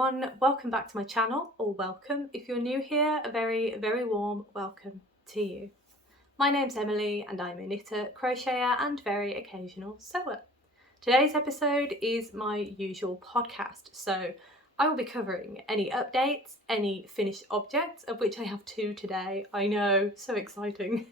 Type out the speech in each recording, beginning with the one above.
everyone, welcome back to my channel, or welcome if you're new here, a very warm welcome to you. My name's Emily and I'm a knitter, crocheter and very occasional sewer. Today's episode is my usual podcast, so I will be covering any updates, any finished objects, of which I have 2 today. I know, so exciting.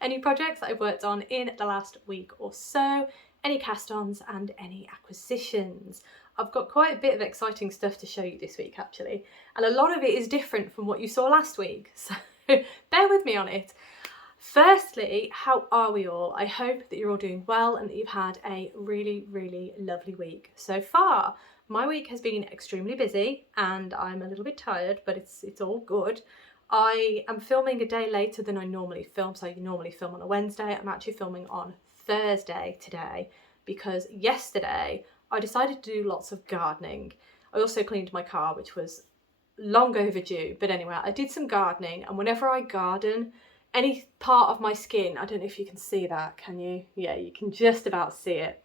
Any projects that I've worked on in the last week or so, any cast-ons and any acquisitions. I've got quite a bit of exciting stuff to show you this week actually, and a lot of it is different from what you saw last week, so bear with me on it. Firstly, how are we all? I hope that you're all doing well and that you've had a really lovely week so far. My week has been extremely busy and I'm a little bit tired, but it's all good. I am filming a day later than I normally film, so I normally film on a Wednesday. I'm actually filming on Thursday today because yesterday I decided to do lots of gardening. I also cleaned my car, which was long overdue, but anyway, I did some gardening, and whenever I garden, any part of my skin, I don't know if you can see that, can you? Yeah, you can just about see it.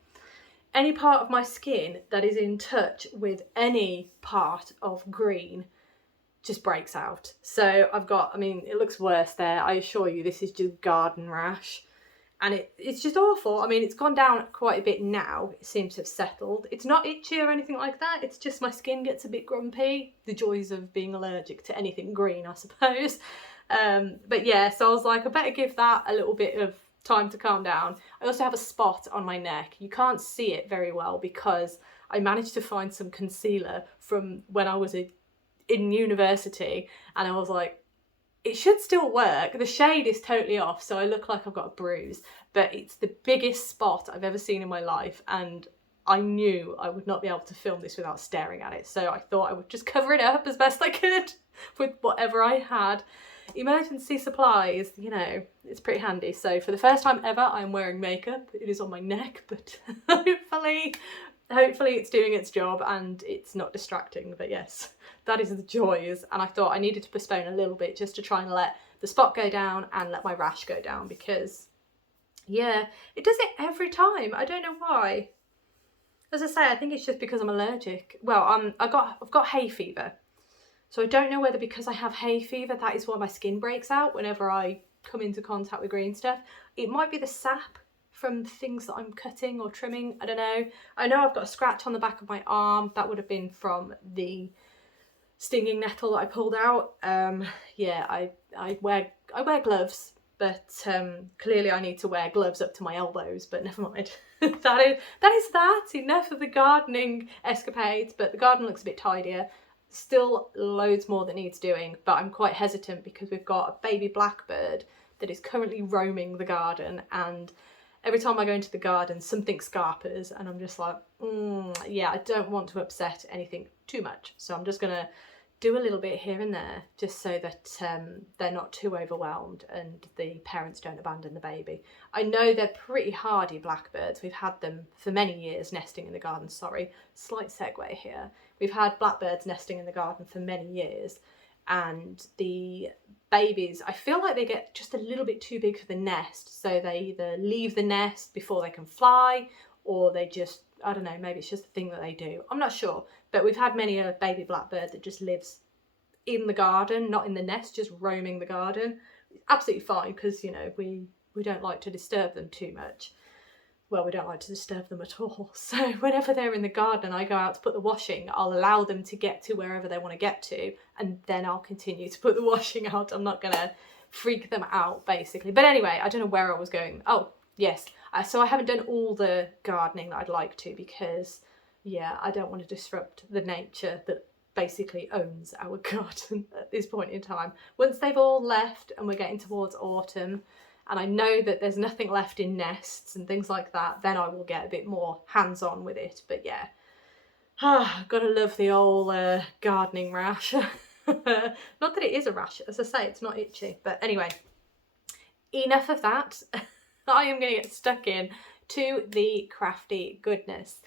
Any part of my skin that is in touch with any part of green just breaks out. So I've got, I mean, it looks worse there. I assure you, this is just garden rash. And it's just awful. I mean, it's gone down quite a bit now. It seems to have settled. It's not itchy or anything like that. It's just my skin gets a bit grumpy. The joys of being allergic to anything green, I suppose. But yeah, so I was like, I better give that a little bit of time to calm down. I also have a spot on my neck. You can't see it very well because I managed to find some concealer from when I was in university, and I was like, it should still work. The shade is totally off, so I look like I've got a bruise, but it's the biggest spot I've ever seen in my life, and I knew I would not be able to film this without staring at it, so I thought I would just cover it up as best I could with whatever I had. Emergency supplies, you know, it's pretty handy. So for the first time ever, I'm wearing makeup. It is on my neck, but hopefully it's doing its job and it's not distracting. But yes, that is the joys. And I thought I needed to postpone a little bit just to try and let the spot go down and let my rash go down, because yeah, it does it every time. I don't know why. As I say, I think it's just because I'm allergic. Well, I've got hay fever. So I don't know whether because I have hay fever, that is why my skin breaks out whenever I come into contact with green stuff. It might be the sap from things that I'm cutting or trimming, I don't know. I know I've got a scratch on the back of my arm. That would have been from the stinging nettle that I pulled out. Yeah, I wear gloves, but clearly I need to wear gloves up to my elbows, but never mind. that is that. Enough of the gardening escapades, but the garden looks a bit tidier. Still loads more that needs doing, but I'm quite hesitant because we've got a baby blackbird that is currently roaming the garden, and every time I go into the garden something scarpers, and I'm just like, yeah, I don't want to upset anything too much, so I'm just gonna do a little bit here and there just so that they're not too overwhelmed and the parents don't abandon the baby. I know they're pretty hardy blackbirds. We've had them for many years nesting in the garden. Sorry, slight segue here. We've had blackbirds nesting in the garden for many years, and the babies, I feel like they get just a little bit too big for the nest, so they either leave the nest before they can fly, or they just, I don't know, maybe it's just a thing that they do. I'm not sure, but we've had many a baby blackbird that just lives in the garden, not in the nest, just roaming the garden. Absolutely fine, because, you know, we don't like to disturb them too much. Well, we don't like to disturb them at all. So whenever they're in the garden, I go out to put the washing. I'll allow them to get to wherever they want to get to, and then I'll continue to put the washing out. I'm not going to freak them out, basically. But anyway, I don't know where I was going. Oh, yes. So I haven't done all the gardening that I'd like to because, yeah, I don't want to disrupt the nature that basically owns our garden at this point in time. Once they've all left and we're getting towards autumn, and I know that there's nothing left in nests and things like that, then I will get a bit more hands-on with it. But yeah, gotta love the old gardening rash. Not that it is a rash, as I say, it's not itchy. But anyway, enough of that. I am going to get stuck in to the crafty goodness.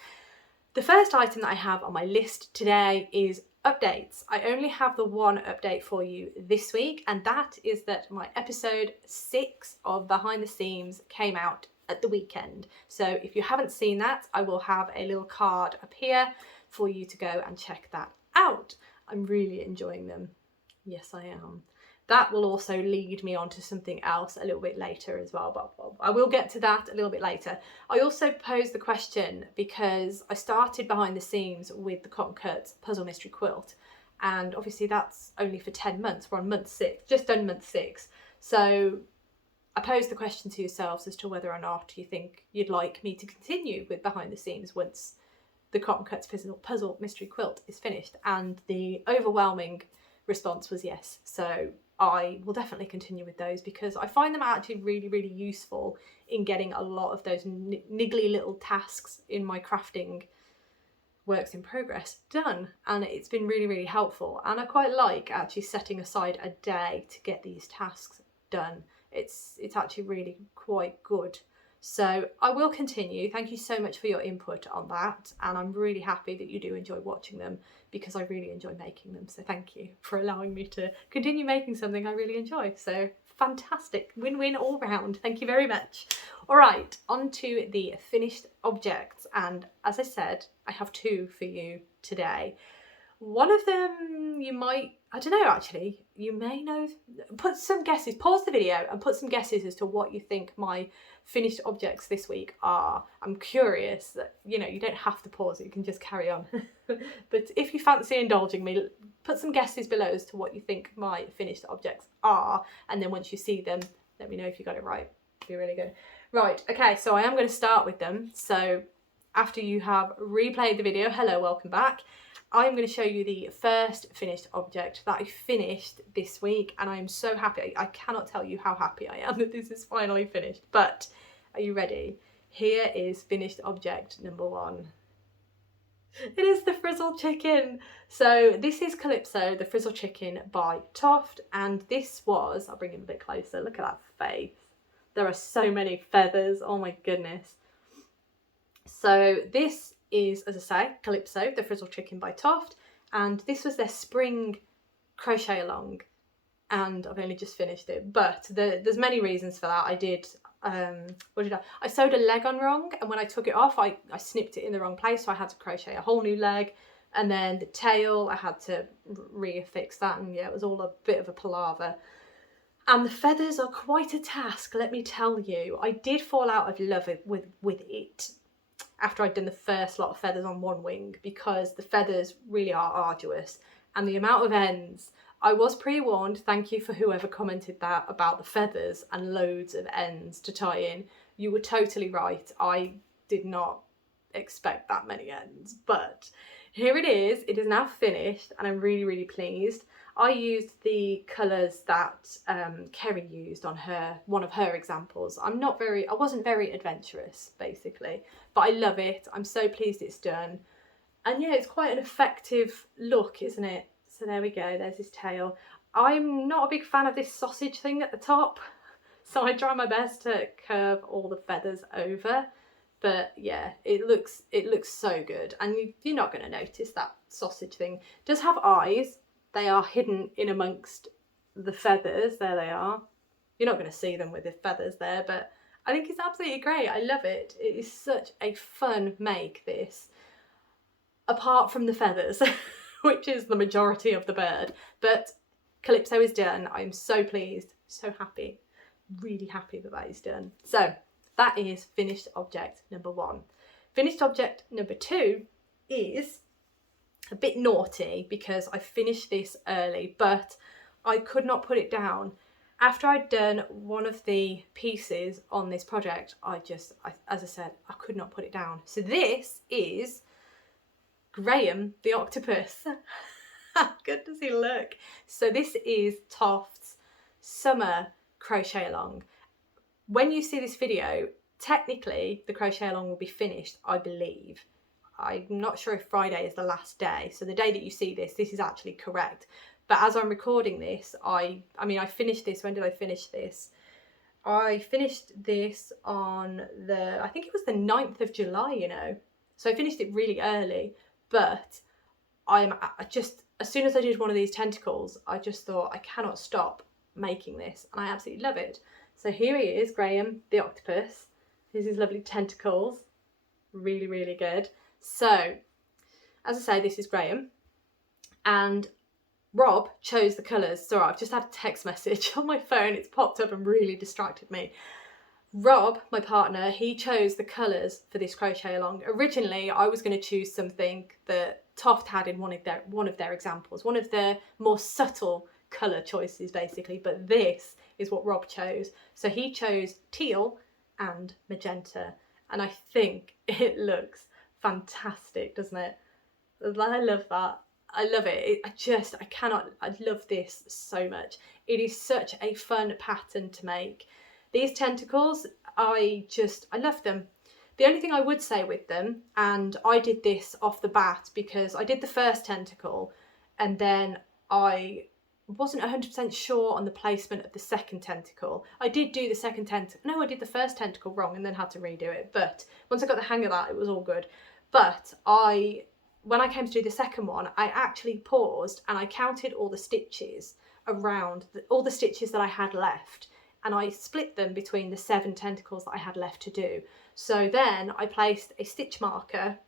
The first item that I have on my list today is updates. I only have the one update for you this week, and that is that my episode 6 of Behind the Seams came out at the weekend. So if you haven't seen that, I will have a little card up here for you to go and check that out. I'm really enjoying them. Yes, I am. That will also lead me on to something else a little bit later as well, but I will get to that a little bit later. I also posed the question because I started behind the scenes with the Cotton Cuts Puzzle Mystery Quilt, and obviously that's only for 10 months. We're on month 6, just done month 6. So I posed the question to yourselves as to whether or not you think you'd like me to continue with behind the scenes once the Cotton Cuts Puzzle Mystery Quilt is finished, and the overwhelming response was yes. So I will definitely continue with those because I find them actually really, really useful in getting a lot of those niggly little tasks in my crafting works in progress done, and it's been really, really helpful. And I quite like actually setting aside a day to get these tasks done. It's actually really quite good. So I will continue. Thank you so much for your input on that, and I'm really happy that you do enjoy watching them because I really enjoy making them. So thank you for allowing me to continue making something I really enjoy. So fantastic, win-win all round. Thank you very much. All right, on to the finished objects, and as I said, I have 2 for you today. One of them you might, I don't know actually, you may know, put some guesses, pause the video and put some guesses as to what you think my finished objects this week are. I'm curious, that, you know, you don't have to pause it, you can just carry on. But if you fancy indulging me, put some guesses below as to what you think my finished objects are, and then once you see them, let me know if you got it right. It'd be really good. Right, okay, so I am going to start with them. So after you have replayed the video, hello, welcome back. I'm going to show you the first finished object that I finished this week, and I'm so happy. I cannot tell you how happy I am that this is finally finished, but are you ready? Here is finished object number 1. It is the Frizzle chicken. So this is Calypso, the Frizzle chicken by Toft, and this was, I'll bring him a bit closer, look at that face. There are so many feathers, oh my goodness. So this is, as I say, Calypso, the Frizzle chicken by Toft, and this was their spring crochet along, and I've only just finished it, but there's many reasons for that. I did, I sewed a leg on wrong, and when I took it off, I snipped it in the wrong place, so I had to crochet a whole new leg, and then the tail, I had to reaffix that, and yeah, it was all a bit of a palaver. And the feathers are quite a task, let me tell you. I did fall out of love with it after I'd done the first lot of feathers on one wing, because the feathers really are arduous, and the amount of ends, I was pre-warned, thank you for whoever commented that about the feathers and loads of ends to tie in. You were totally right, I did not expect that many ends, but here it is now finished, and I'm really, really pleased. I used the colours that Kerry used on one of her examples. I wasn't very adventurous, basically, but I love it. I'm so pleased it's done. And yeah, it's quite an effective look, isn't it? So there we go, there's his tail. I'm not a big fan of this sausage thing at the top, so I try my best to curve all the feathers over. But yeah, it looks so good, and you're not going to notice that sausage thing. It does have eyes. They are hidden in amongst the feathers. There they are. You're not going to see them with the feathers there, but I think it's absolutely great. I love it. It is such a fun make, this. Apart from the feathers, which is the majority of the bird. But Calypso is done. I'm so pleased, so happy. Really happy that that is done. So that is finished object number 1. Finished object number 2 is a bit naughty because I finished this early, but I could not put it down. After I'd done one of the pieces on this project, as I said, I could not put it down. So this is Graeme the Octopus. How good does he look? So this is Toft's summer crochet along. When you see this video, technically the crochet along will be finished, I believe. I'm not sure if Friday is the last day, so the day that you see this is actually correct. But as I'm recording this, I finished this, when did I finish this? I finished this on I think it was the 9th of July, you know. So I finished it really early, but as soon as I did one of these tentacles, I just thought I cannot stop making this, and I absolutely love it. So here he is, Graeme the Octopus. Here's his lovely tentacles. Really, really good. So, as I say, this is Graeme. And Rob chose the colours. Sorry, I've just had a text message on my phone. It's popped up and really distracted me. Rob, my partner, he chose the colours for this crochet along. Originally, I was going to choose something that Toft had in one of their examples, one of the more subtle colour choices basically, but this is what Rob chose. So he chose teal and magenta, and I think it looks fantastic, doesn't it? I love that. I love it. I love this so much. It is such a fun pattern to make. These tentacles, I love them. The only thing I would say with them, and I did this off the bat because I did the first tentacle and then I wasn't 100% sure on the placement of the second tentacle. I did do the second tentacle. No, I did the first tentacle wrong and then had to redo it. But once I got the hang of that, it was all good. But when I came to do the second one, I actually paused and I counted all the stitches around, all the stitches that I had left. And I split them between the 7 tentacles that I had left to do. So then I placed a stitch marker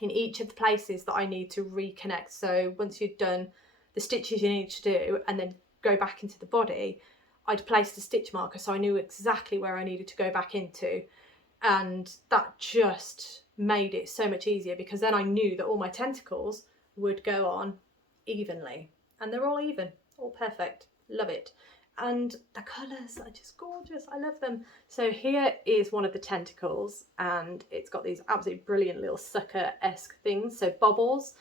in each of the places that I need to reconnect. So once you've done the stitches you need to do and then go back into the body, I'd placed a stitch marker so I knew exactly where I needed to go back into. And that just made it so much easier because then I knew that all my tentacles would go on evenly. And they're all even, all perfect. Love it. And the colours are just gorgeous. I love them. So here is one of the tentacles and it's got these absolutely brilliant little sucker-esque things. So bobbles.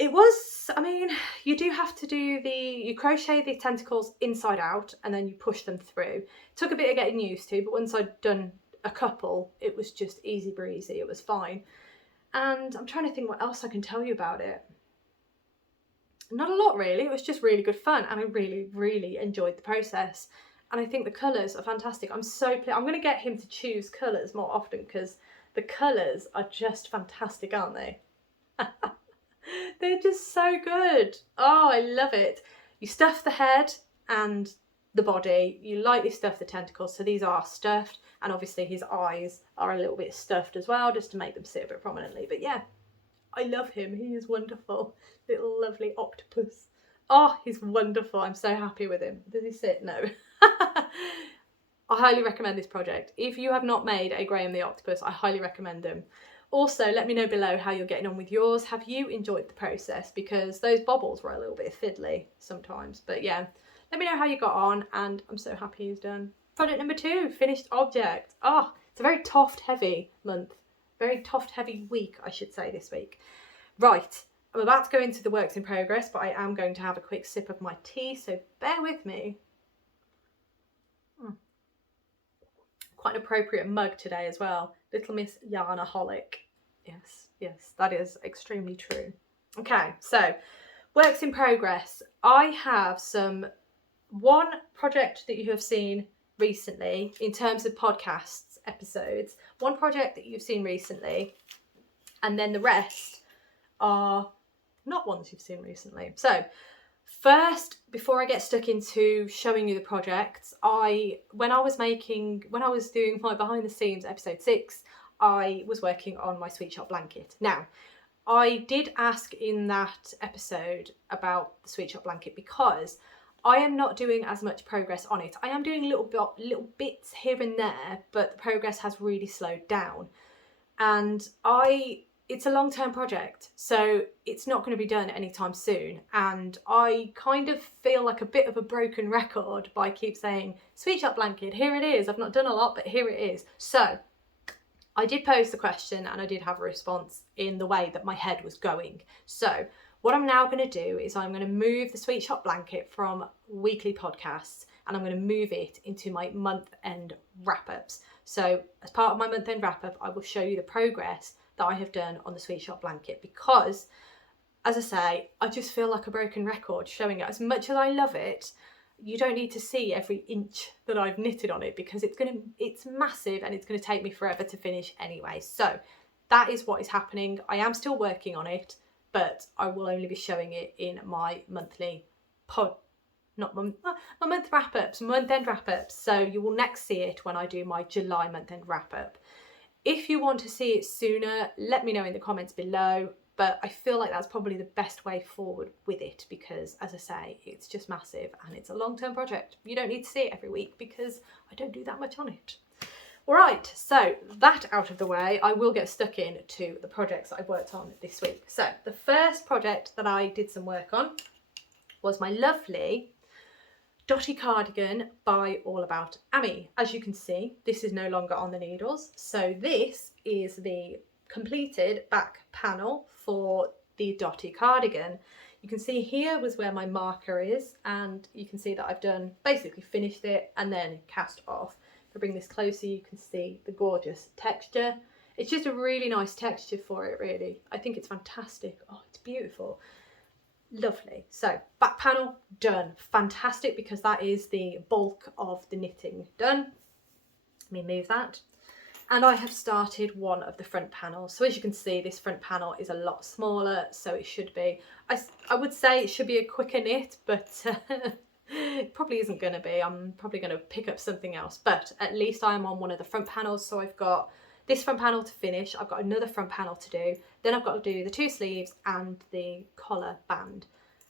It was, I mean, you do have to you crochet the tentacles inside out and then you push them through. It took a bit of getting used to, but once I'd done a couple, it was just easy breezy. It was fine. And I'm trying to think what else I can tell you about it. Not a lot really, it was just really good fun and I really, really enjoyed the process. And I think the colours are fantastic. I'm going to get him to choose colours more often because the colours are just fantastic, aren't they? They're just so good. Oh, I love it. You stuff the head and the body, you lightly stuff the tentacles, so these are stuffed, and obviously his eyes are a little bit stuffed as well just to make them sit a bit prominently. But yeah, I love him. He is wonderful. Little lovely octopus. Oh, he's wonderful. I'm so happy with him. Does he sit? No. I highly recommend this project. If you have not made a Graeme the Octopus, I highly recommend them. Also, let me know below how you're getting on with yours. Have you enjoyed the process? Because those bobbles were a little bit fiddly sometimes. But yeah, let me know how you got on, and I'm so happy he's done. Project number 2, finished object. Oh, it's a very Toft heavy month. Very Toft heavy week, I should say, this week. Right, I'm about to go into the works in progress, but I am going to have a quick sip of my tea, so bear with me. Quite an appropriate mug today as well. Little Miss Yarnaholic. Yes, that is extremely true. Okay, so works in progress. I have one project that you have seen recently in terms of podcasts episodes, one project that you've seen recently, and then the rest are not ones you've seen recently. So first, before I get stuck into showing you the projects, when I was doing my behind the scenes episode 6, I was working on my Sweet Shop blanket. Now, I did ask in that episode about the Sweet Shop blanket because I am not doing as much progress on it. I am doing little bits here and there, but the progress has really slowed down. And it's a long-term project, so it's not going to be done anytime soon. And I kind of feel like a bit of a broken record by keep saying, Sweet Shop blanket, here it is. I've not done a lot, but here it is. So I did pose the question and I did have a response in the way that my head was going. So what I'm now going to do is I'm going to move the Sweet Shop blanket from weekly podcasts and I'm going to move it into my month-end wrap-ups. So as part of my month-end wrap-up, I will show you the progress that I have done on the Sweet Shop blanket because, as I say, I just feel like a broken record showing it. As much as I love it, you don't need to see every inch that I've knitted on it because it's massive and it's going to take me forever to finish anyway. So that is what is happening. I am still working on it, but I will only be showing it in my monthly my month wrap-ups, month-end wrap-ups. So you will next see it when I do my July month-end wrap-up. If you want to see it sooner, let me know in the comments below. but I feel like that's probably the best way forward with it because, as I say, it's just massive and it's a long-term project. You don't need to see it every week because I don't do that much on it. All right, so that out of the way, I will get stuck into the projects that I've worked on this week. So the first project that I did some work on was my lovely Dotty Cardigan by All About Amy. As you can see, this is no longer on the needles. So this is the completed back panel for the Dotty Cardigan. You can see here was where my marker is, and you can see that I've done basically finished it and then cast off. If I bring this closer, you can see the gorgeous texture. It's just a really nice texture for it, really. I think it's fantastic. Oh, it's beautiful. Lovely. So back panel done. Fantastic, because that is the bulk of the knitting done. Let me move that. And I have started one of the front panels. So as you can see, this front panel is a lot smaller, so it should be, I would say it should be a quicker knit, but it probably isn't going to be. I'm probably going to pick up something else, but at least I'm on one of the front panels. So I've got this front panel to finish, I've got another front panel to do, then I've got to do the 2 sleeves and the collar band,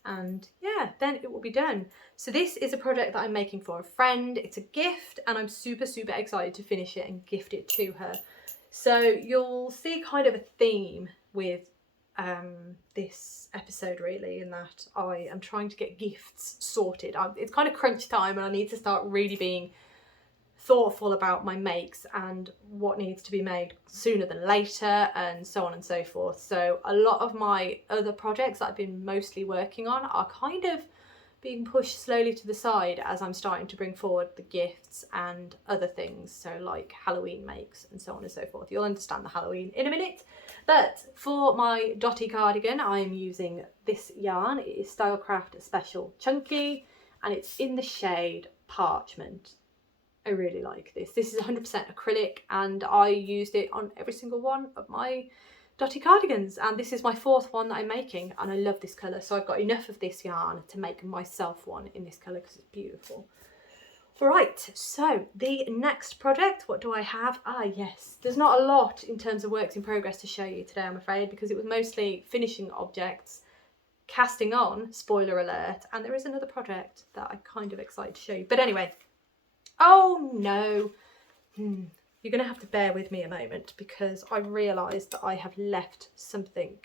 and yeah, then it will be done. So this is a project that I'm making for a friend. It's a gift and I'm super excited to finish it and gift it to her. So you'll see kind of a theme with this episode, really, in that I am trying to get gifts sorted. It's kind of crunch time and I need to start really being thoughtful about my makes and what needs to be made sooner than later, and so on and so forth. So a lot of my other projects that I've been mostly working on are kind of being pushed slowly to the side as I'm starting to bring forward the gifts and other things, so like Halloween makes and so on and so forth. You'll understand the Halloween in a minute. But for my Dotty Cardigan, I am using this yarn. It is Stylecraft Special Chunky and it's in the shade Parchment. I really like this. This is 100% acrylic and I used it on every single one of my Dotty cardigans, and this is my 4th one that I'm making and I love this colour, so I've got enough of this yarn to make myself one in this colour because it's beautiful. Right, so the next project, what do I have? Ah yes, there's not a lot in terms of works in progress to show you today, I'm afraid, because it was mostly finishing objects, casting on, spoiler alert, and there is another project that I'm kind of excited to show you. But anyway, oh no, you're going to have to bear with me a moment because I realised that I have left something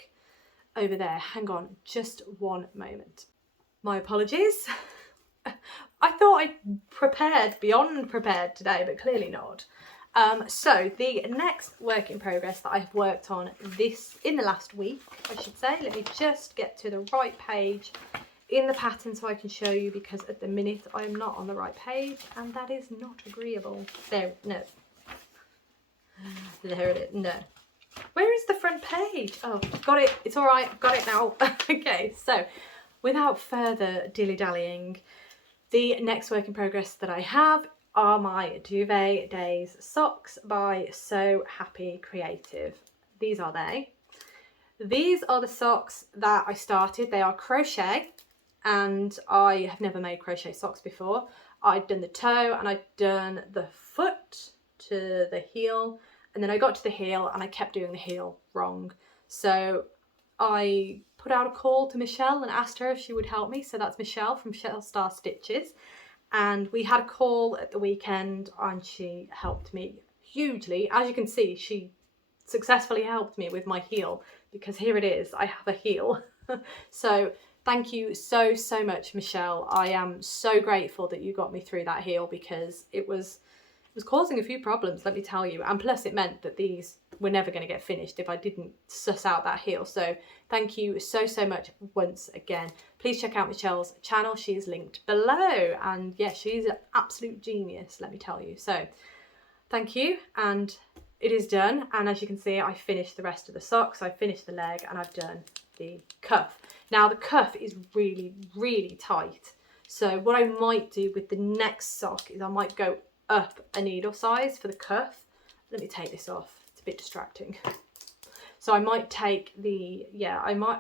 over there. Hang on, just one moment. My apologies. I thought I prepared beyond prepared today, but clearly not. So the next work in progress that I've worked on in the last week, I should say, let me just get to the right page in the pattern so I can show you, because at the minute I am not on the right page and that is not agreeable. There, no. There it is, no. Where is the front page? Oh, got it, it's all right, got it now. Okay, so without further dilly-dallying, the next work in progress that I have are my Duvet Days socks by So Happy Creative. These are they. These are the socks that I started. They are crochet and I have never made crochet socks before. I'd done the toe and I'd done the foot to the heel, and then I got to the heel and I kept doing the heel wrong. So I put out a call to Michelle and asked her if she would help me. So that's Michelle from Shell Star Stitches, and we had a call at the weekend and she helped me hugely. As you can see, she successfully helped me with my heel, because here it is, I have a heel. So thank you so much, Michelle. I am so grateful that you got me through that heel, because it was causing a few problems, let me tell you, and plus it meant that these were never going to get finished if I didn't suss out that heel. So thank you so much once again. Please check out Michelle's channel, she's linked below, and yeah, she's an absolute genius, let me tell you. So thank you, and it is done, and as you can see I finished the rest of the socks. I finished the leg and I've done the cuff. Now the cuff is really tight, so what I might do with the next sock is I might go up a needle size for the cuff. Let me take this off, it's a bit distracting. So I might take the, yeah, I might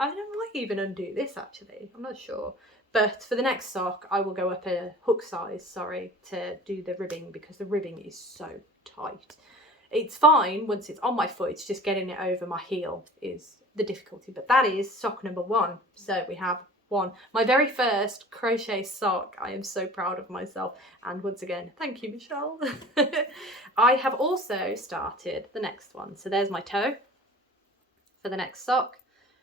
even undo this actually, I'm not sure. But for the next sock I will go up a hook size, sorry, to do the ribbing, because the ribbing is so tight. It's fine once it's on my foot, it's just getting it over my heel is the difficulty. But that is sock number 1. So we have 1. My very first crochet sock. I am so proud of myself. And once again, thank you, Michelle. I have also started the next one. So there's my toe for the next sock.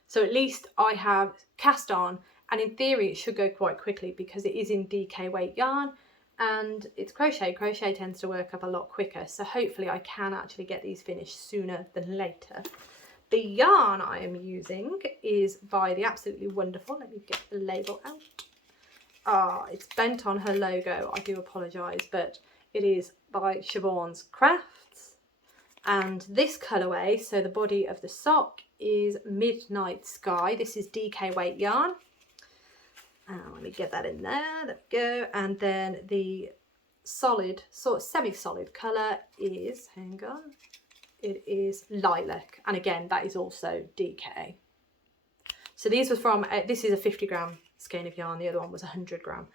So at least I have cast on, and in theory it should go quite quickly because it is in DK weight yarn. And it's crochet. Crochet tends to work up a lot quicker, so hopefully I can actually get these finished sooner than later. The yarn I am using is by the absolutely wonderful, let me get the label out. It's bent on her logo, I do apologise, but it is by Siobhan's Crafts. And this colourway, so the body of the sock is Midnight Sky. This is DK weight yarn. Let me get that in there, there we go. And then the solid, sort of semi-solid colour is, hang on, it is Lilac. And again, that is also DK. So these were from, this is a 50 gram skein of yarn, the other one was 100 gram.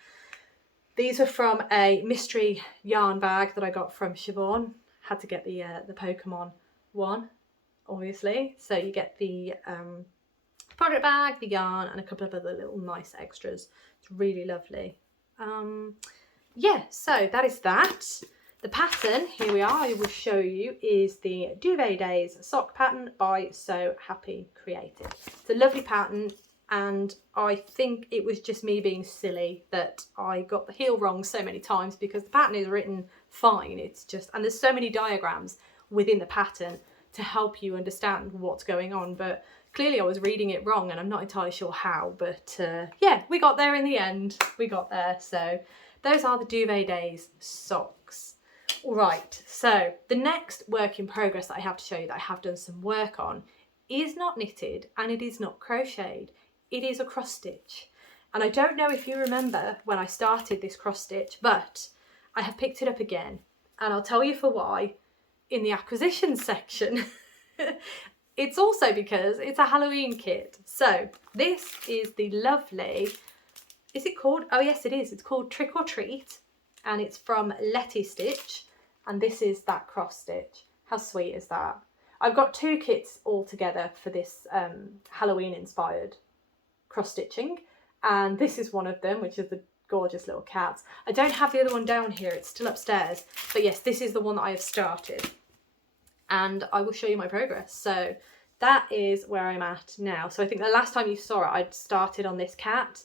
These were from a mystery yarn bag that I got from Siobhan. Had to get the Pokemon one, obviously. So you get the project bag, the yarn, and a couple of other little nice extras. It's really lovely. Yeah, so that is that. The pattern, here we are, I will show you, is the Duvet Days sock pattern by So Happy Creative. It's a lovely pattern, and I think it was just me being silly that I got the heel wrong so many times, because the pattern is written fine. It's just, and there's so many diagrams within the pattern to help you understand what's going on, but clearly I was reading it wrong, and I'm not entirely sure how, but yeah, we got there in the end. We got there. So those are the Duvet Days socks. All right, so the next work in progress that I have to show you that I have done some work on is not knitted, and it is not crocheted. It is a cross stitch. And I don't know if you remember when I started this cross stitch, but I have picked it up again, and I'll tell you for why in the acquisitions section. It's also because it's a Halloween kit. So this is the lovely, is it called, oh yes it is, it's called Trick or Treat, and it's from Letty Stitch, and this is that cross stitch. How sweet is that? I've got 2 kits all together for this Halloween inspired cross stitching, and this is one of them, which is the gorgeous little cats. I don't have the other one down here, it's still upstairs, but yes, this is the one that I have started, and I will show you my progress. So that is where I'm at now. So I think the last time you saw it, I'd started on this cat.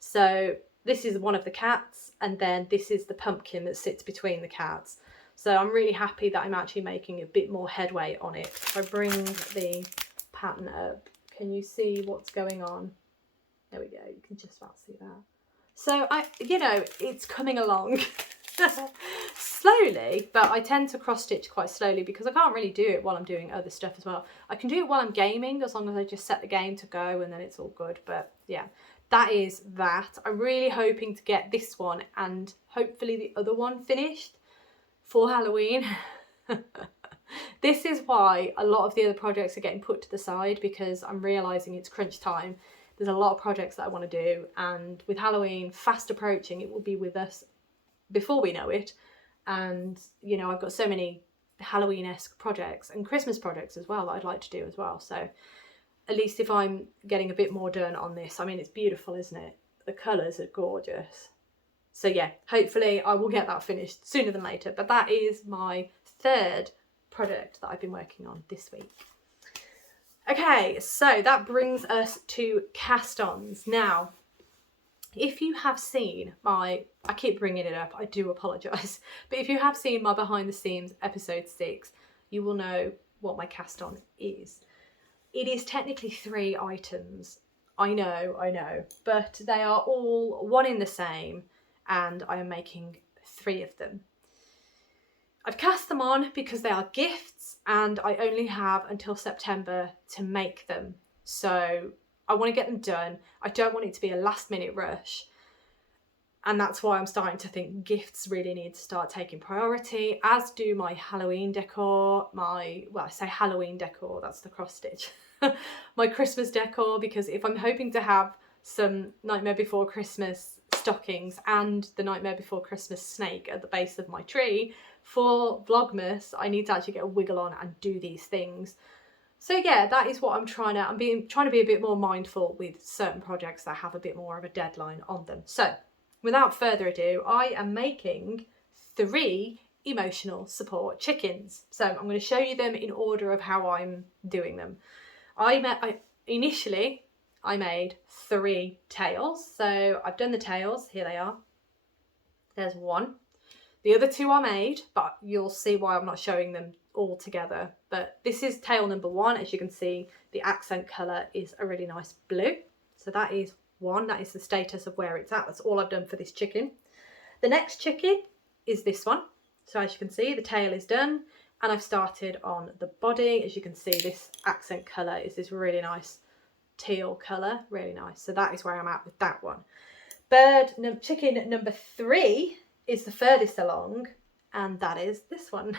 So this is one of the cats, and then this is the pumpkin that sits between the cats. So I'm really happy that I'm actually making a bit more headway on it. If I bring the pattern up, can you see what's going on? There we go, you can just about see that. So you know, it's coming along slowly, but I tend to cross stitch quite slowly because I can't really do it while I'm doing other stuff as well. I can do it while I'm gaming, as long as I just set the game to go, and then it's all good. But yeah, that is that. I'm really hoping to get this one and hopefully the other one finished for Halloween. This is why a lot of the other projects are getting put to the side, because I'm realising it's crunch time. There's a lot of projects that I want to do, and with Halloween fast approaching, it will be with us before we know it. And you know, I've got so many Halloween-esque projects and Christmas projects as well that I'd like to do as well. So at least if I'm getting a bit more done on this, I mean, it's beautiful, isn't it? The colours are gorgeous. So yeah, hopefully I will get that finished sooner than later. But that is my 3rd project that I've been working on this week. Okay, so that brings us to cast-ons. Now, if you have seen my, I keep bringing it up, I do apologise, but if you have seen my behind the scenes episode 6, you will know what my cast-on is. It is technically 3 items. I know, but they are all one in the same, and I am making 3 of them. I've cast them on because they are gifts, and I only have until September to make them. So I want to get them done. I don't want it to be a last minute rush. And that's why I'm starting to think gifts really need to start taking priority, as do my Halloween decor, well, I say Halloween decor, that's the cross stitch. My Christmas decor, because if I'm hoping to have some Nightmare Before Christmas stockings and the Nightmare Before Christmas snake at the base of my tree for Vlogmas, I need to actually get a wiggle on and do these things. So yeah, that is what I'm trying to be a bit more mindful with certain projects that have a bit more of a deadline on them. So without further ado, I am making 3 emotional support chickens. So I'm going to show you them in order of how I'm doing them. Initially I made 3 tails. So I've done the tails, here they are. There's 1. The other 2 are made, but you'll see why I'm not showing them all together. But this is tail number 1. As you can see, the accent colour is a really nice blue. So that is 1. That is the status of where it's at. That's all I've done for this chicken. The next chicken is this one. So as you can see, the tail is done, and I've started on the body. As you can see, this accent colour is this really nice teal colour, really nice. So that is where I'm at with that one. Chicken number 3 is the furthest along, and that is this one.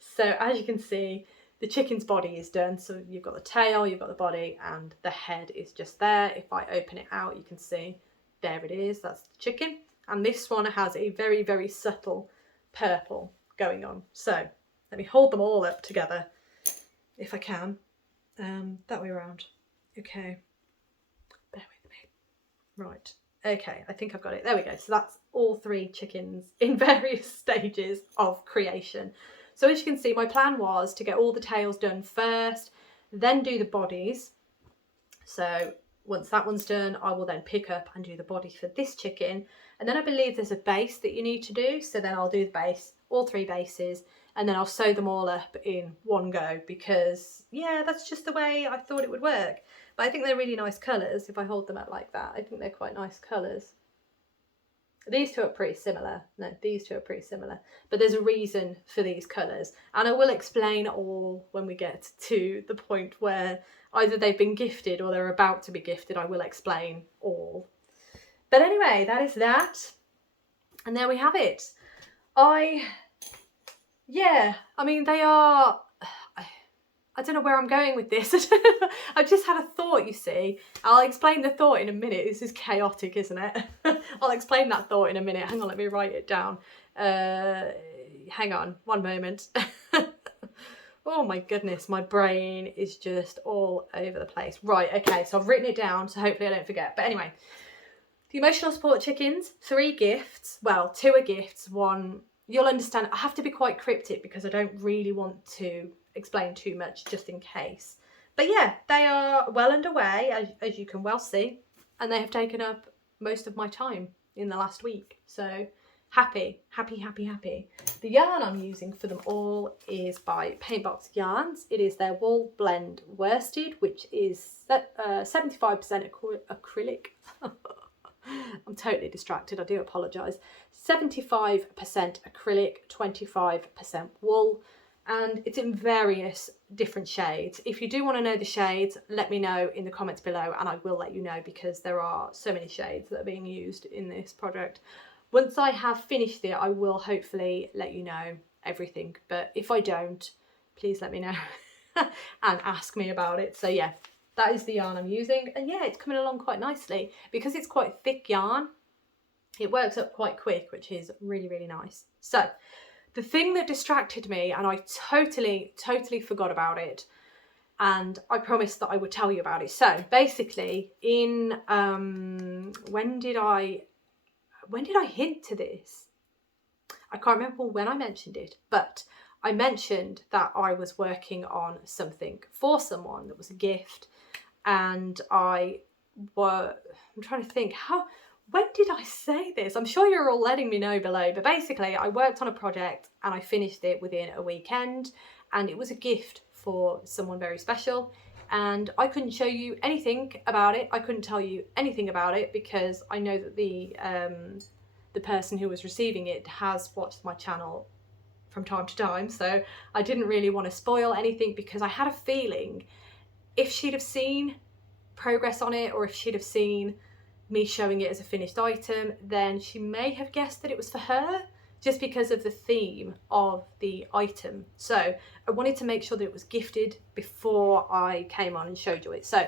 So as you can see, the chicken's body is done. So you've got the tail, you've got the body, and the head is just there. If I open it out, you can see there it is. That's the chicken. And this one has a very, very subtle purple going on. So let me hold them all up together if I can. That way around. Okay. Bear with me. Right. Okay, I think I've got it. There we go. So that's all 3 chickens in various stages of creation. So as you can see, my plan was to get all the tails done first, then do the bodies. So once that one's done, I will then pick up and do the body for this chicken. And then I believe there's a base that you need to do. So then I'll do the base, all 3 bases, and then I'll sew them all up in one go because, yeah, that's just the way I thought it would work. But I think they're really nice colours if I hold them up like that. I think they're quite nice colours. These 2 are pretty similar. No, these 2 are pretty similar. But there's a reason for these colours. And I will explain all when we get to the point where either they've been gifted or they're about to be gifted. I will explain all. But anyway, that is that. And there we have it. I mean, they are... I don't know where I'm going with this. I just had a thought, you see. I'll explain the thought in a minute. This is chaotic, isn't it? I'll explain that thought in a minute. Hang on, let me write it down. Hang on, one moment. Oh my goodness, my brain is just all over the place. Right, okay, so I've written it down, so hopefully I don't forget. But anyway, the emotional support chickens, 3 gifts. Well, 2 are gifts, 1... You'll understand, I have to be quite cryptic because I don't really want to explain too much just in case. But yeah, they are well underway, as you can well see, and they have taken up most of my time in the last week. So happy, happy, happy, happy. The yarn I'm using for them all is by Paintbox Yarns. It is their wool blend worsted, which is 75% acrylic. I'm totally distracted, I do apologise. 75% acrylic, 25% wool, and it's in various different shades. If you do want to know the shades, let me know in the comments below and I will let you know because there are so many shades that are being used in this project. Once I have finished it, I will hopefully let you know everything, but if I don't, please let me know and ask me about it. So yeah, that is the yarn I'm using, and yeah, it's coming along quite nicely. Because it's quite thick yarn, it works up quite quick, which is really, really nice. So the thing that distracted me, and I totally forgot about it, and I promised that I would tell you about it. So basically in, when did I hint to this? I can't remember when I mentioned it, but I mentioned that I was working on something for someone that was a gift. And I'm trying to think, when did I say this? I'm sure you're all letting me know below, but basically I worked on a project and I finished it within a weekend, and it was a gift for someone very special, and I couldn't show you anything about it. I couldn't tell you anything about it because I know that the person who was receiving it has watched my channel from time to time, so I didn't really want to spoil anything because I had a feeling if she'd have seen progress on it, or if she'd have seen me showing it as a finished item, then she may have guessed that it was for her, just because of the theme of the item. So I wanted to make sure that it was gifted before I came on and showed you it. So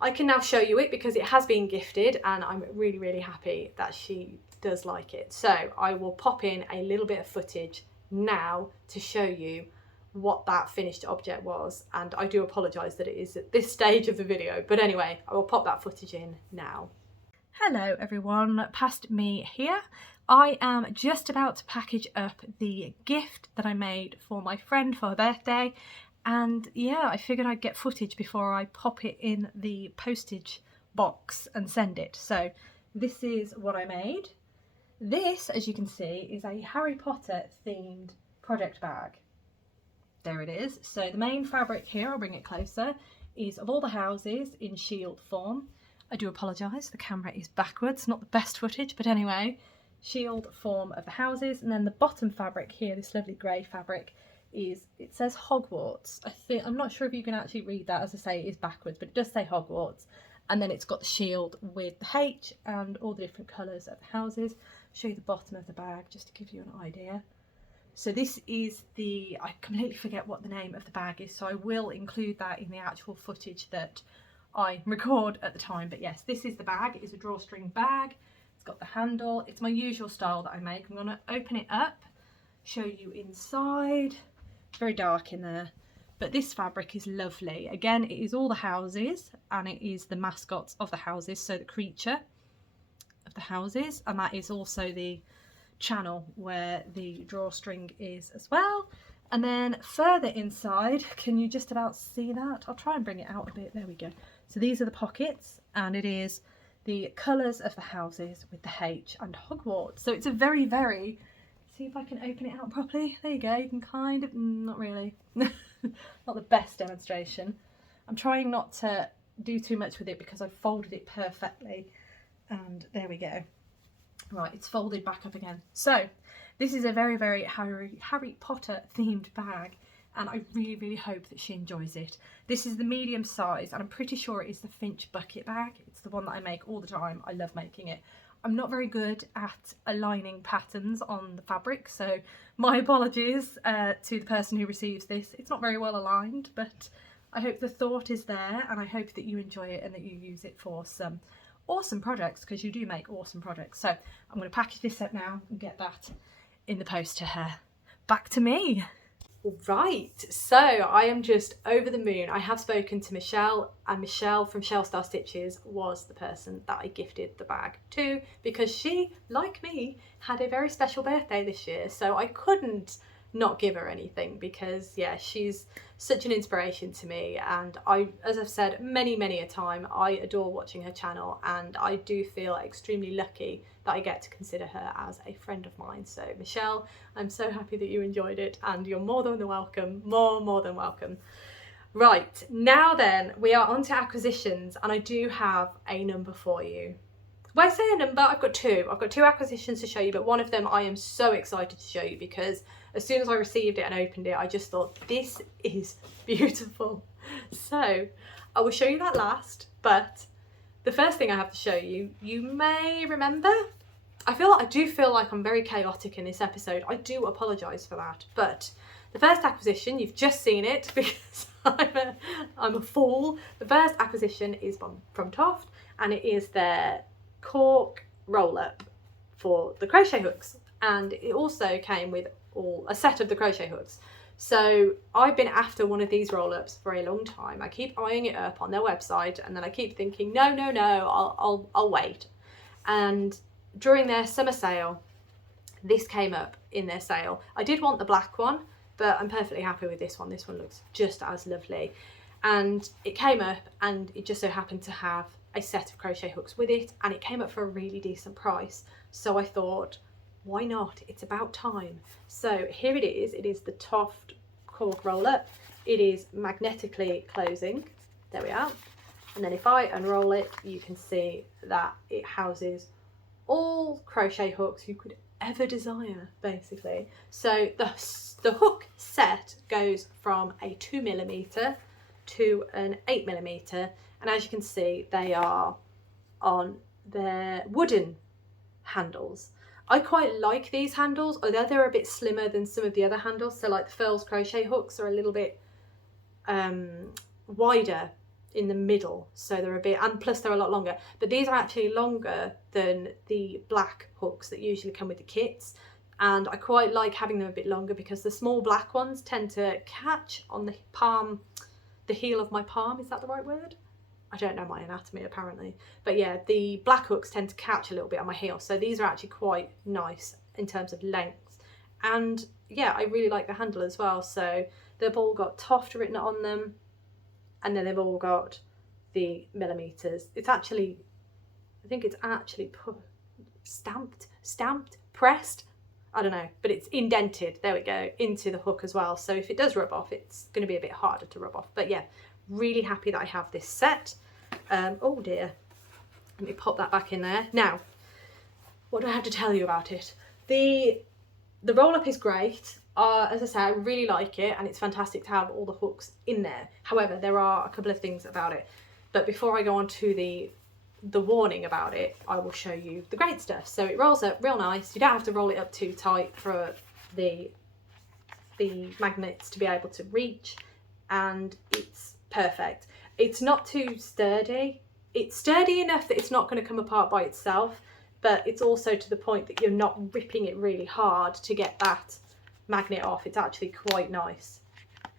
I can now show you it because it has been gifted, and I'm really, really happy that she does like it. So I will pop in a little bit of footage now to show you what that finished object was, and I do apologise that it is at this stage of the video, but anyway, I will pop that footage in now. Hello everyone, past me here. I am just about to package up the gift that I made for my friend for her birthday, and yeah, I figured I'd get footage before I pop it in the postage box and send it. So this is what I made. This, as you can see, is a Harry Potter themed project bag. There it is. So the main fabric here, I'll bring it closer, is of all the houses in shield form. I do apologise, the camera is backwards, not the best footage, but anyway, shield form of the houses. And then the bottom fabric here, this lovely grey fabric, is, it says Hogwarts. I'm not sure if you can actually read that, as I say, it is backwards, but it does say Hogwarts. And then it's got the shield with the H and all the different colours of the houses. I'll show you the bottom of the bag just to give you an idea. So this is the, I completely forget what the name of the bag is, so I will include that in the actual footage that I record at the time. But yes, this is the bag. It is a drawstring bag. It's got the handle. It's my usual style that I make. I'm going to open it up, show you inside. It's very dark in there. But this fabric is lovely. Again, it is all the houses, and it is the mascots of the houses, so the creature of the houses, and that is also the channel where the drawstring is as well. And then further inside, can you just about see that? I'll try and bring it out a bit. There we go. So these are the pockets, and it is the colours of the houses with the H and Hogwarts. So it's a very, very, see if I can open it out properly. There you go. You can kind of, not really. Not the best demonstration. I'm trying not to do too much with it because I've folded it perfectly, and there we go. Right, it's folded back up again. So this is a very, very Harry Potter themed bag, and I really, really hope that she enjoys it. This is the medium size, and I'm pretty sure it is the Finch Bucket Bag. It's the one that I make all the time. I love making it. I'm not very good at aligning patterns on the fabric, so my apologies to the person who receives this. It's not very well aligned, but I hope the thought is there, and I hope that you enjoy it and that you use it for some awesome projects, because you do make awesome projects. So I'm going to package this up now and get that in the post to her. Back to me. Right, so I am just over the moon. I have spoken to Michelle, and Michelle from Shell Star Stitches was the person that I gifted the bag to, because she, like me, had a very special birthday this year, so I couldn't not give her anything, because yeah, she's such an inspiration to me, and I, as I've said many a time, I adore watching her channel, and I do feel extremely lucky that I get to consider her as a friend of mine. So Michelle, I'm so happy that you enjoyed it, and you're more than welcome, more than welcome. Right, now then, we are on to acquisitions, and I do have a number for you. When I say a number, I've got two acquisitions to show you, but one of them I am so excited to show you, because as soon as I received it and opened it, I just thought, this is beautiful. So I will show you that last, but the first thing I have to show you, you may remember, I do feel like I'm very chaotic in this episode. I do apologise for that, but the first acquisition, you've just seen it because I'm a fool. The first acquisition is from Toft, and it is their cork roll-up for the crochet hooks, and it also came with a set of the crochet hooks. So I've been after one of these roll-ups for a long time. I keep eyeing it up on their website, and then I keep thinking, no, I'll wait. And during their summer sale, this came up in their sale. I did want the black one, but I'm perfectly happy with this one. This one looks just as lovely. And it came up, and it just so happened to have a set of crochet hooks with it, and it came up for a really decent price. So I thought, why not? It's about time. So here it is the Toft cork roll-up. It is magnetically closing. There we are. And then if I unroll it, you can see that it houses all crochet hooks you could ever desire, basically. So the hook set goes from a 2mm to an 8mm, and as you can see, they are on their wooden handles. I quite like these handles, although they're a bit slimmer than some of the other handles. So like the Furls crochet hooks are a little bit wider in the middle, so they're a bit, and plus they're a lot longer, but these are actually longer than the black hooks that usually come with the kits, and I quite like having them a bit longer because the small black ones tend to catch on the palm, the heel of my palm, is that the right word? I don't know my anatomy apparently, but yeah, the black hooks tend to catch a little bit on my heel, so these are actually quite nice in terms of length. And yeah, I really like the handle as well, so they've all got Toft written on them, and then they've all got the millimeters. It's actually, I think it's actually stamped, pressed, I don't know, but it's indented, there we go, into the hook as well, so if it does rub off, it's going to be a bit harder to rub off. But yeah, really happy that I have this set. Oh dear, let me pop that back in there. Now, what do I have to tell you about it? The roll up is great. As I say, I really like it, and it's fantastic to have all the hooks in there. However, there are a couple of things about it, but before I go on to the warning about it, I will show you the great stuff. So it rolls up real nice. You don't have to roll it up too tight for the magnets to be able to reach, and it's perfect. It's not too sturdy. It's sturdy enough that it's not going to come apart by itself, but it's also to the point that you're not ripping it really hard to get that magnet off. It's actually quite nice.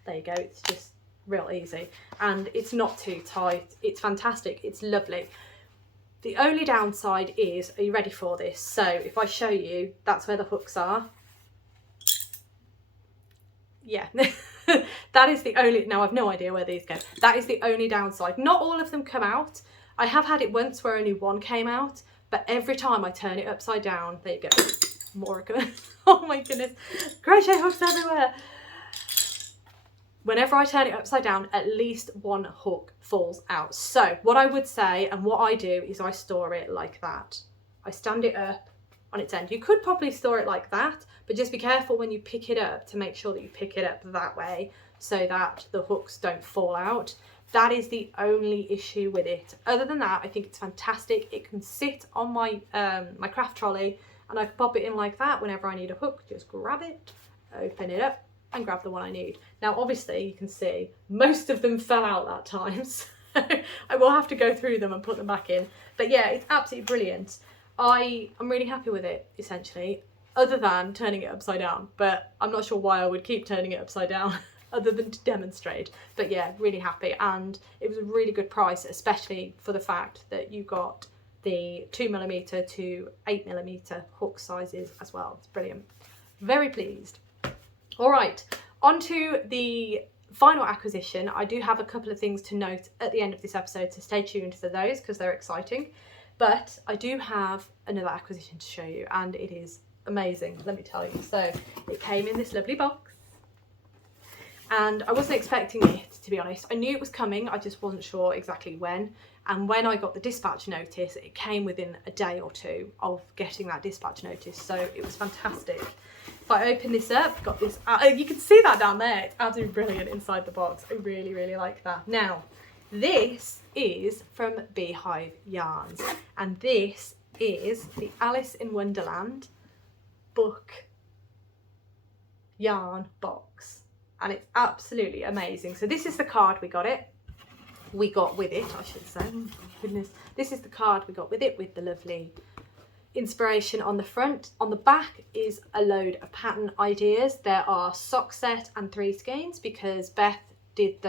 There you go, it's just real easy, and it's not too tight. It's fantastic, it's lovely. The only downside is, are you ready for this? So if I show you, that's where the hooks are. Yeah. That is the only, now I've no idea where these go. That is the only downside. Not all of them come out. I have had it once where only one came out, but every time I turn it upside down, there you go, more good. Oh my goodness, crochet hooks everywhere. Whenever I turn it upside down, at least one hook falls out. So what I would say, and what I do, is I store it like that. I stand it up on its end. You could probably store it like that, but just be careful when you pick it up to make sure that you pick it up that way so that the hooks don't fall out. That is the only issue with it. Other than that, I think it's fantastic. It can sit on my my craft trolley, and I can pop it in like that whenever I need a hook. Just grab it, open it up, and grab the one I need. Now obviously you can see most of them fell out that time, so I will have to go through them and put them back in. But yeah, it's absolutely brilliant. I'm really happy with it, essentially, other than turning it upside down, but I'm not sure why I would keep turning it upside down other than to demonstrate. But yeah, really happy, and it was a really good price, especially for the fact that you got the 2mm to 8mm hook sizes as well. It's brilliant. Very pleased. All right, on to the final acquisition. I do have a couple of things to note at the end of this episode, so stay tuned for those because they're exciting. But I do have another acquisition to show you, and it is amazing, let me tell you. So it came in this lovely box, and I wasn't expecting it, to be honest. I knew it was coming, I just wasn't sure exactly when. And when I got the dispatch notice, it came within a day or two of getting that dispatch notice, so it was fantastic. If I open this up, got this, you can see that down there, it's absolutely brilliant inside the box. I really, really like that. Now, this is from Beehive Yarns, and this is the Alice in Wonderland book yarn box, and it's absolutely amazing. So this is the card we got with it, I should say. Oh, goodness, this is the card we got with it, with the lovely inspiration on the front. On the back is a load of pattern ideas. There are sock set and 3 skeins because Beth did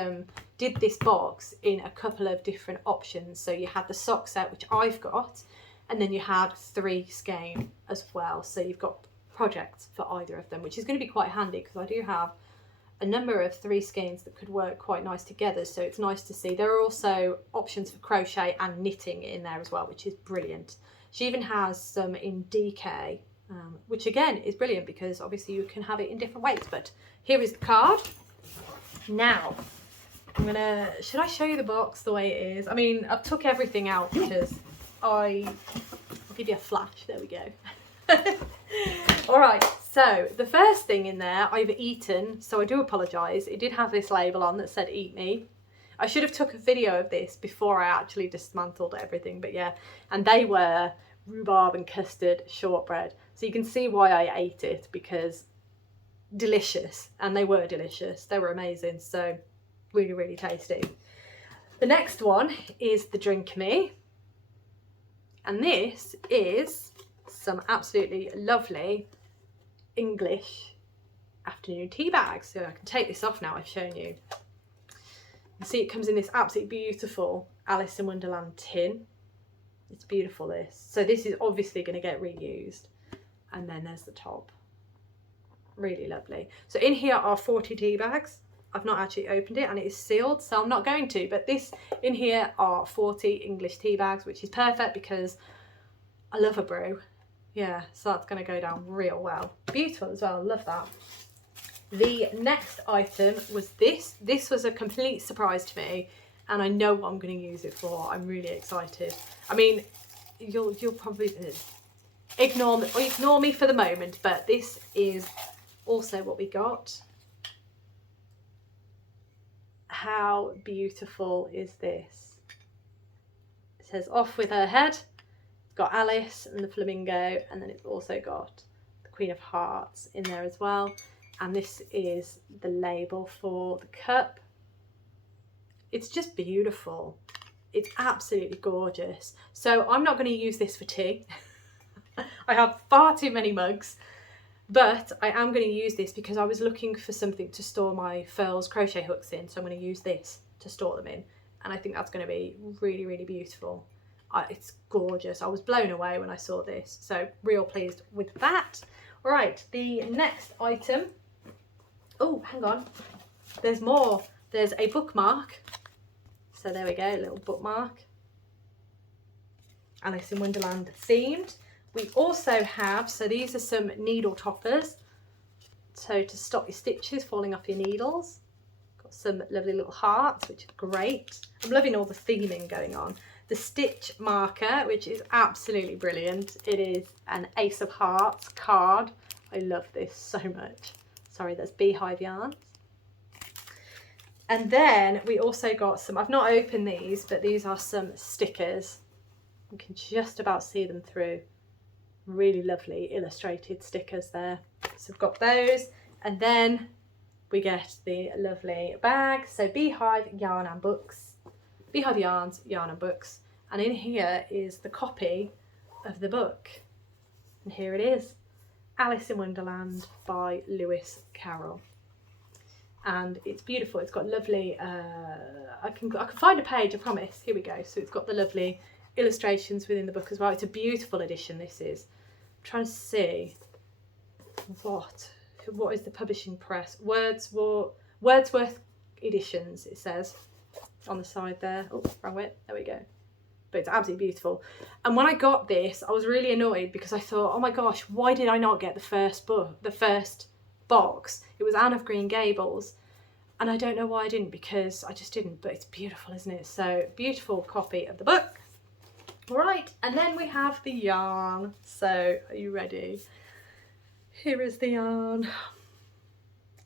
this box in a couple of different options. So you had the sock set, which I've got, and then you had 3 skein as well. So you've got projects for either of them, which is going to be quite handy because I do have a number of 3 skeins that could work quite nice together. So it's nice to see. There are also options for crochet and knitting in there as well, which is brilliant. She even has some in DK, which again is brilliant because obviously you can have it in different ways. But here is the card. Now, should I show you the box the way it is? I mean, I've took everything out because I'll give you a flash. There we go. All right, so the first thing in there I've eaten, so I do apologise. It did have this label on that said "Eat Me." I should have took a video of this before I actually dismantled everything, but yeah. And they were rhubarb and custard shortbread. So you can see why I ate it, because delicious, and they were delicious. They were amazing, so really, really tasty. The next one is the Drink Me, and this is some absolutely lovely English afternoon tea bags. So I can take this off now, I've shown you. You see it comes in this absolutely beautiful Alice in Wonderland tin. It's beautiful, this. So this is obviously going to get reused. And then there's the top. Really lovely. So in here are 40 tea bags. I've not actually opened it and it is sealed, so I'm not going to. But this in here are 40 English tea bags, which is perfect because I love a brew. Yeah, so that's going to go down real well. Beautiful as well, love that. The next item was this. This was a complete surprise to me, and I know what I'm going to use it for. I'm really excited. I mean, you'll probably ignore me for the moment, but this is also what we got. How beautiful is this? It says off with her head. It's got Alice and the flamingo, and then it's also got the Queen of Hearts in there as well. And this is the label for the cup. It's just beautiful. It's absolutely gorgeous. So I'm not going to use this for tea. I have far too many mugs, but I am going to use this because I was looking for something to store my furls crochet hooks in. So I'm going to use this to store them in. And I think that's going to be really, really beautiful. It's gorgeous. I was blown away when I saw this. So real pleased with that. All right, the next item. Oh, hang on. There's more. There's a bookmark. So there we go, a little bookmark. Alice in Wonderland themed. We also have, so these are some needle toppers. So to stop your stitches falling off your needles. Got some lovely little hearts, which are great. I'm loving all the theming going on. The stitch marker, which is absolutely brilliant. It is an Ace of Hearts card. I love this so much. Sorry, that's Beehive yarns. And then we also got some, I've not opened these, but these are some stickers. You can just about see them through. Really lovely illustrated stickers there. So we've got those. And then we get the lovely bag. So Beehive yarn and books. Beehive yarns, yarn and books. And in here is the copy of the book. And here it is. Alice in Wonderland by Lewis Carroll. And it's beautiful. It's got lovely, I can find a page, I promise. Here we go. So it's got the lovely illustrations within the book as well. It's a beautiful edition, this is. I'm trying to see what is the publishing press. Wordsworth Editions, it says on the side there. Oh, wrong way. There we go. But it's absolutely beautiful. And when I got this, I was really annoyed because I thought, oh my gosh, why did I not get the first book, the first box? It was Anne of Green Gables, and I don't know why I didn't, because I just didn't. But it's beautiful, isn't it? So beautiful copy of the book. All right, and then we have the yarn. So are you ready? Here is the yarn.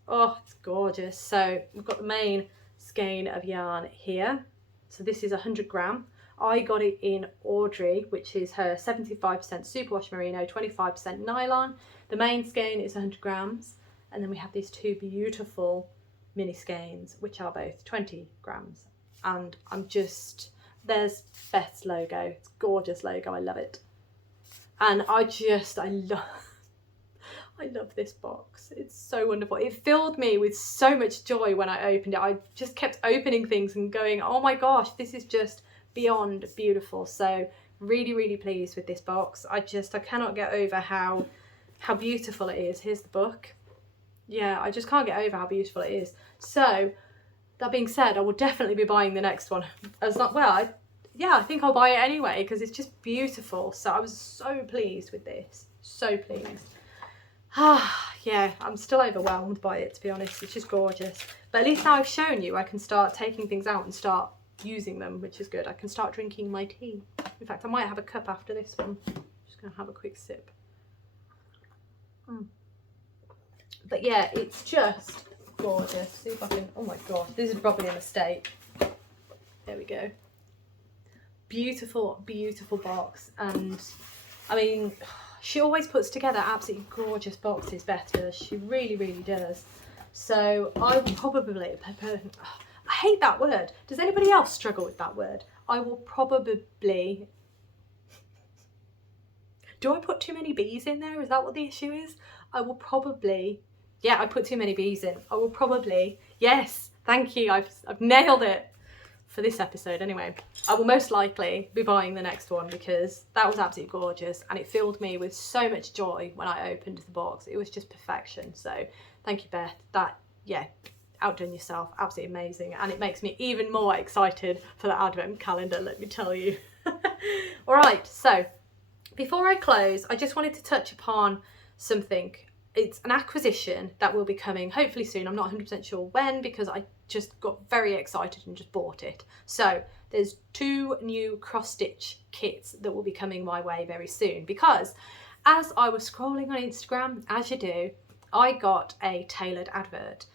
Oh, it's gorgeous. So we've got the main skein of yarn here. So this is 100 gram. I got it in Audrey, which is her 75% superwash merino, 25% nylon. The main skein is 100 grams. And then we have these two beautiful mini skeins, which are both 20 grams. And there's Beth's logo. It's a gorgeous logo. I love it. And I love this box. It's so wonderful. It filled me with so much joy when I opened it. I just kept opening things and going, oh my gosh, this is just beyond beautiful. So really, really pleased with this box. I cannot get over how beautiful it is. Here's the book. Yeah, I just can't get over how beautiful it is. So that being said, I will definitely be buying the next one. I think I'll buy it anyway because it's just beautiful. So I was so pleased with this. So pleased. Yeah, I'm still overwhelmed by it, to be honest. It's just gorgeous. But at least now I've shown you, I can start taking things out and start using them, which is good. I can start drinking my tea. In fact, I might have a cup after this one. I'm just going to have a quick sip. But yeah, it's just gorgeous. See if I can, oh my gosh, this is probably a mistake. There we go. Beautiful, beautiful box. And I mean, she always puts together absolutely gorgeous boxes, Beth does. She really, really does. So I will probably, I hate that word. Does anybody else struggle with that word? I will probably... Do I put too many bees in there? Is that what the issue is? I will probably... Yeah, I put too many bees in. I will probably... Yes, thank you. I've nailed it for this episode anyway. I will most likely be buying the next one because that was absolutely gorgeous and it filled me with so much joy when I opened the box. It was just perfection. So thank you, Beth. That, yeah, outdone yourself. Absolutely amazing. And it makes me even more excited for the advent calendar, let me tell you. All right, so before I close, I just wanted to touch upon something. It's an acquisition that will be coming hopefully soon. I'm not 100% sure when because I just got very excited and just bought it. So there's 2 new cross stitch kits that will be coming my way very soon because as I was scrolling on Instagram, as you do, I got a tailored advert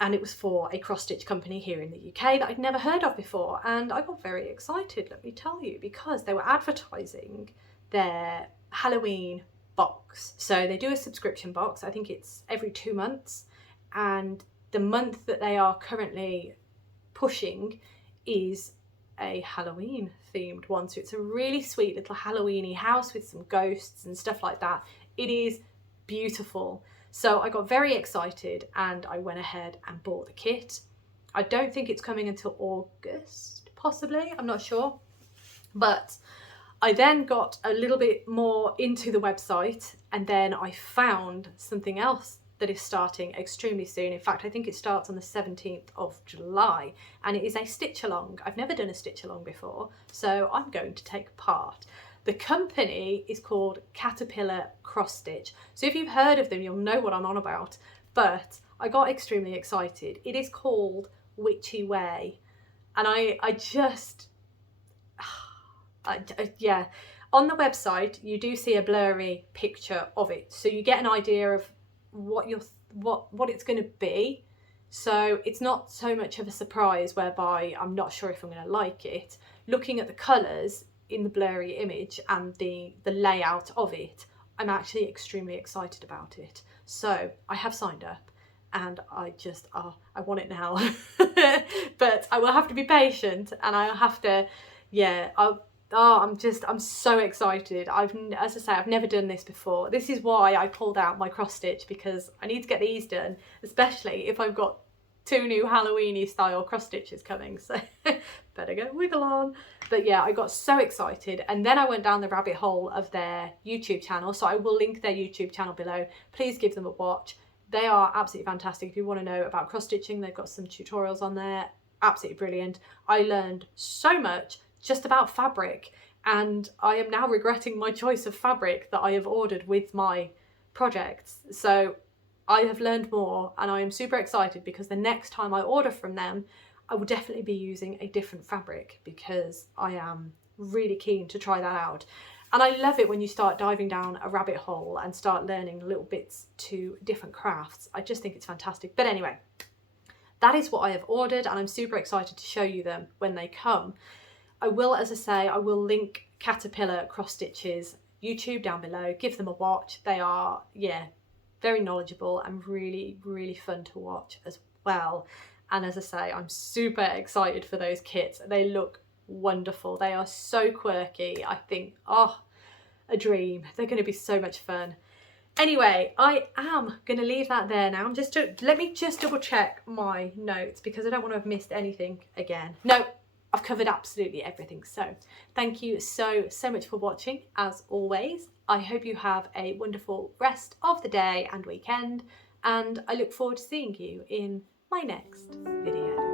and it was for a cross stitch company here in the UK that I'd never heard of before, and I got very excited, let me tell you, because they were advertising their Halloween box. So they do a subscription box. I think it's every 2 months, and the month that they are currently pushing is a Halloween themed one. So it's a really sweet little Halloweeny house with some ghosts and stuff like that. It is beautiful. So I got very excited and I went ahead and bought the kit. I don't think it's coming until August, possibly, I'm not sure. But I then got a little bit more into the website and then I found something else that is starting extremely soon. In fact, I think it starts on the 17th of July and it is a stitch along. I've never done a stitch along before, so I'm going to take part. The company is called Caterpillar Cross Stitch. So if you've heard of them, you'll know what I'm on about, but I got extremely excited. It is called Witchy Way. And yeah, on the website, you do see a blurry picture of it. So you get an idea of what it's going to be. So it's not so much of a surprise whereby I'm not sure if I'm going to like it. Looking at the colours in the blurry image and the layout of it, I'm actually extremely excited about it. So I have signed up and I want it now. But I will have to be patient and I'll have to, yeah, I'm so excited. As I say, I've never done this before. This is why I pulled out my cross stitch, because I need to get these done, especially if I've got 2 new Halloweeny style cross stitches coming. So better go wiggle on. But yeah, I got so excited and then I went down the rabbit hole of their YouTube channel. So I will link their YouTube channel below. Please give them a watch. They are absolutely fantastic. If you want to know about cross stitching, they've got some tutorials on there. Absolutely brilliant. I learned so much just about fabric and I am now regretting my choice of fabric that I have ordered with my projects. So I have learned more and I am super excited because the next time I order from them, I will definitely be using a different fabric because I am really keen to try that out. And I love it when you start diving down a rabbit hole and start learning little bits to different crafts. I just think it's fantastic. But anyway, that is what I have ordered and I'm super excited to show you them when they come. I will, as I say, I will link Caterpillar Cross Stitches YouTube down below. Give them a watch. They are, yeah, very knowledgeable and really, really fun to watch as well. And as I say, I'm super excited for those kits. They look wonderful. They are so quirky. I think, oh, a dream. They're going to be so much fun. Anyway, I am going to leave that there now. Let me just double check my notes because I don't want to have missed anything again. No, I've covered absolutely everything. So thank you so much for watching as always. I hope you have a wonderful rest of the day and weekend, and I look forward to seeing you in my next video.